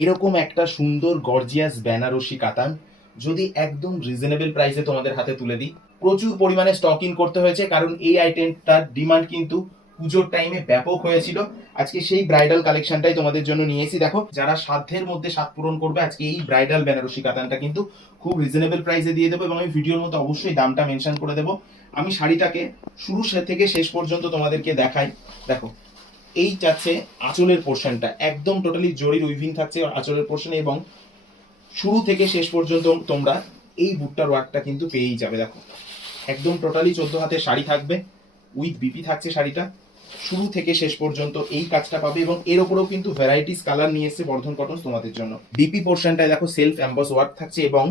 এরকম একটা সুন্দর গর্জিয়াস বেনারসি কাতান যদি একদম রিজনেবল প্রাইসে তোমাদের হাতে তুলে দিই। প্রচুর পরিমাণে স্টক ইন করতে হয়েছে কারণ এই আইটেমটার ডিমান্ড কিন্তু পুজোর টাইমে ব্যাপক হয়েছিল। আজকে সেই ব্রাইডাল কালেকশনটাই তোমাদের জন্য নিয়ে এসেছি। দেখো, যারা সাধ্যের মধ্যে স্বাদ পূরণ করবে আজকে এই ব্রাইডাল বেনারসি কাতানটা কিন্তু খুব রিজনেবল প্রাইসে দিয়ে দেবো এবং আমি ভিডিওর মধ্যে অবশ্যই দামটা মেনশন করে দেবো। আমি শাড়িটাকে শুরু থেকে শেষ পর্যন্ত তোমাদেরকে দেখাই। দেখো, এই যাচ্ছে আঁচলের পোর্শনটা, একদম টোটালি জরির উইভিং থাকছে আঁচলের পোর্শনে এবং শুরু থেকে শেষ পর্যন্ত তোমরা এই বুটটার ওয়ার্কটা কিন্তু পেয়েই যাবে। দেখো, একদম টোটালি 14 হাতের শাড়ি থাকবে, উইথ বিপি থাকছে শাড়িটা, শুরু থেকে শেষ পর্যন্ত এই কাজটা পাবে এবং এর উপরেও কিন্তু ভ্যারাইটিস কালার নিয়ে এসেছে বর্ধন কটন তোমাদের জন্য। বিপি পোর্শনটায় দেখো সেলফ এমবস ওয়ার্ক থাকছে এবং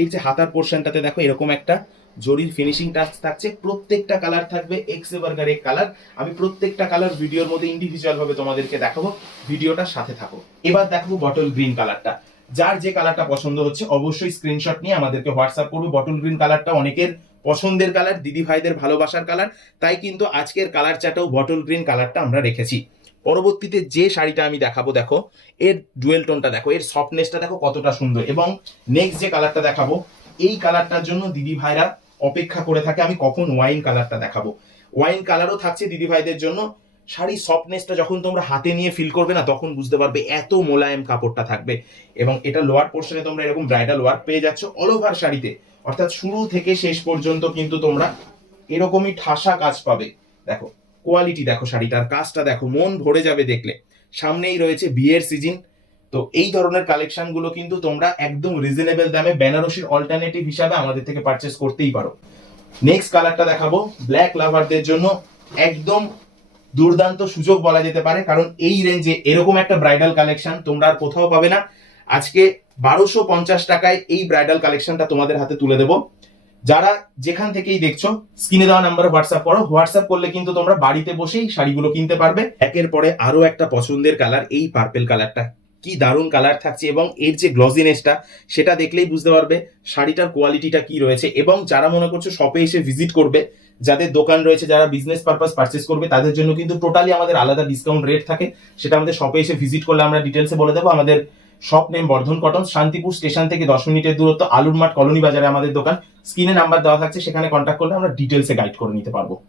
এর যে হাতার পোর্শনটাতে দেখো এরকম একটা জরির ফিনিশিং টাচ থাকছে। প্রত্যেকটা কালার থাকবে এক্স বার্গার এক কালার। আমি প্রত্যেকটা কালার ভিডিওর মধ্যে ইন্ডিভিজুয়াল ভাবে তোমাদেরকে দেখাবো, ভিডিওটার সাথে থাকো। এবার দেখো বটল গ্রিন কালারটা। যার যে কালারটা পছন্দ হচ্ছে অবশ্যই স্ক্রিনশট নিয়ে আমাদেরকে হোয়াটসঅ্যাপ করবে। বটল গ্রিন কালারটা অনেকের পছন্দের কালার, দিদি ভাইদের ভালোবাসার কালার, তাই কিন্তু আজকের কালার চাটাও বটল গ্রিন কালারটা আমরা রেখেছি। পরবর্তীতে যে শাড়িটা আমি দেখাবো, দেখো এর ডুয়েল টোনটা দেখো, এর সফটনেসটা দেখো কতটা সুন্দর। এবং নেক্সট যে কালারটা দেখাবো, এই কালারটার জন্য দিদি ভাইরা অপেক্ষা করে থাকে আমি কখন ওয়াইন কালারটা দেখাবো। ওয়াইন কালারও থাকছে দিদি ভাইদের জন্য। শাড়ির সফটনেসটা যখন তোমরা হাতে নিয়ে ফিল করবে না তখন বুঝতে পারবে এত মোলায়েম কাপড়টা থাকবে। এবং এটা লোয়ার পোর্শনে তোমরা এরকম ব্রাইডাল ওয়ার্ক পেয়ে যাচ্ছ অল ওভার শাড়িতে, অর্থাৎ শুরু থেকে শেষ পর্যন্ত কিন্তু তোমরা এরকমই ঠাসা কাজ পাবে। দেখো কোয়ালিটি, দেখো শাড়িটার কাজটা দেখো, মন ভরে যাবে দেখলে। সামনেই রয়েছে বিয়ের সিজন, তো এই ধরনের কালেকশন গুলো কিন্তু তোমরা একদম রিজনেবল দামে বেনারসির অল্টারনেটিভ হিসাবে আমাদের থেকে পারচেস করতেই পারো। নেক্সট কালারটা দেখাবো ব্ল্যাক লাভারদের জন্য, একদম দুর্দান্ত সুযোগ বলা যেতে পারে, কারণ এই রেঞ্জে এরকম একটা ব্রাইডাল কালেকশন তোমরা আর কোথাও পাবে না। আজকে 1250 টাকায় এই ব্রাইডাল কালেকশনটা তোমাদের হাতে তুলে দেবো। যারা যেখান থেকেই দেখছো স্ক্রিনে দেওয়া নাম্বারে হোয়াটসঅ্যাপ করো। হোয়াটসঅ্যাপ করলে কিন্তু তোমরা বাড়িতে বসেই শাড়িগুলো কিনতে পারবে। একের পরে আরো একটা পছন্দের কালার, এই পার্পেল কালারটা কি দারুণ কালার থাকছে এবং এর যে গ্লজিনেসটা সেটা দেখলেই বুঝতে পারবে শাড়িটার কোয়ালিটিটা কি রয়েছে। এবং যারা মনে করছো শপে এসে ভিজিট করবে, যাদের দোকান রয়েছে, যারা বিজনেস পারপাস পারচেস করবে, তাদের জন্য কিন্তু টোটালি আমাদের আলাদা ডিসকাউন্ট রেট থাকে। সেটা আমাদের শপে এসে ভিজিট করলে আমরা ডিটেলসে বলে দেবো। আমাদের শপ নেম বর্ধন কটন, শান্তিপুর স্টেশন থেকে 10 মিনিটের দূরত্ব, আলুর মাঠ কলোনি বাজারে আমাদের দোকান। স্ক্রিনে নাম্বার দেওয়া থাকছে, সেখানে কন্ট্যাক্ট করলে আমরা ডিটেলসে গাইড করে নিতে পারবো।